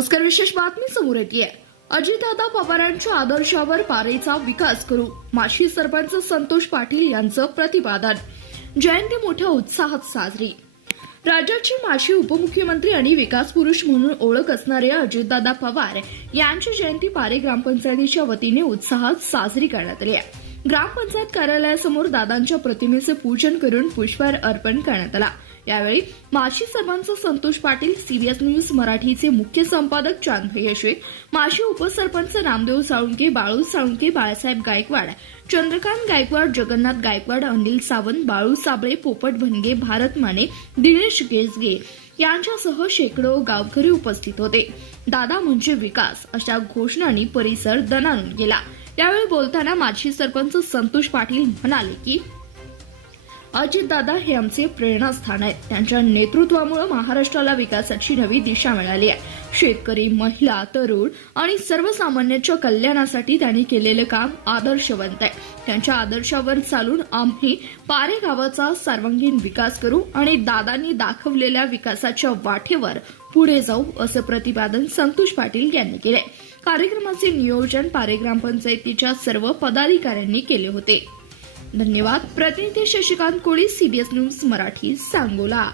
नमस्कार. विशेष बातमी समोर येते. अजितदादा पवारांच्या आदर्शावर पारेचा विकास करू, माशी सरपंच संतोष पाटील यांचं प्रतिपादन. जयंती मोठ्या उत्साहात साजरी. राज्याचे माजी उपमुख्यमंत्री आणि विकास पुरुष म्हणून ओळख असणारे अजितदादा पवार यांची जयंती पारे ग्रामपंचायतीच्या वतीने उत्साहात साजरी करण्यात आली. ग्रामपंचायत कार्यालयासमोर दादांच्या प्रतिमेचे पूजन करून पुष्पहार अर्पण करण्यात आला. यावेळी माजी सरपंच संतोष पाटील, सीबीएस न्यूज मराठीचे मुख्य संपादक चांदभाई अश्विन, माजी उपसरपंच नामदेव साळुंके, बाळू साळुंके, बाळासाहेब गायकवाड, चंद्रकांत गायकवाड, जगन्नाथ गायकवाड, अनिल सावंत, बाळू साबळे, पोपट भनगे, भारत माने, दिनेश गेसगे यांच्यासह शेकडो गावकरी उपस्थित होते. दादा म्हणजे विकास अशा घोषणांनी परिसर दणाणून गेला. यावेळी बोलताना माजी सरपंच संतोष पाटील म्हणाले की अजितदादा हे आमचे प्रेरणास्थान आहेत. त्यांच्या नेतृत्वामुळे महाराष्ट्राला विकासाची नवी दिशा मिळाली आहे. शेतकरी, महिला, तरुण आणि सर्वसामान्यांच्या कल्याणासाठी त्यांनी केलेलं काम आदर्शवंत आहे. त्यांच्या आदर्शावर चालून आम्ही पारे गावाचा सर्वांगीण विकास करू आणि दादांनी दाखवलेल्या विकासाच्या वाटेवर पुढे जाऊ, असं प्रतिपादन संतोष पाटील यांनी केले. कार्यक्रमाचे नियोजन पारे ग्रामपंचायतीच्या सर्व पदाधिकाऱ्यांनी केले होते. धन्यवाद. प्रतिनिधी शशिकांत कोळी, सीबीएस न्यूज मराठी, सांगोला.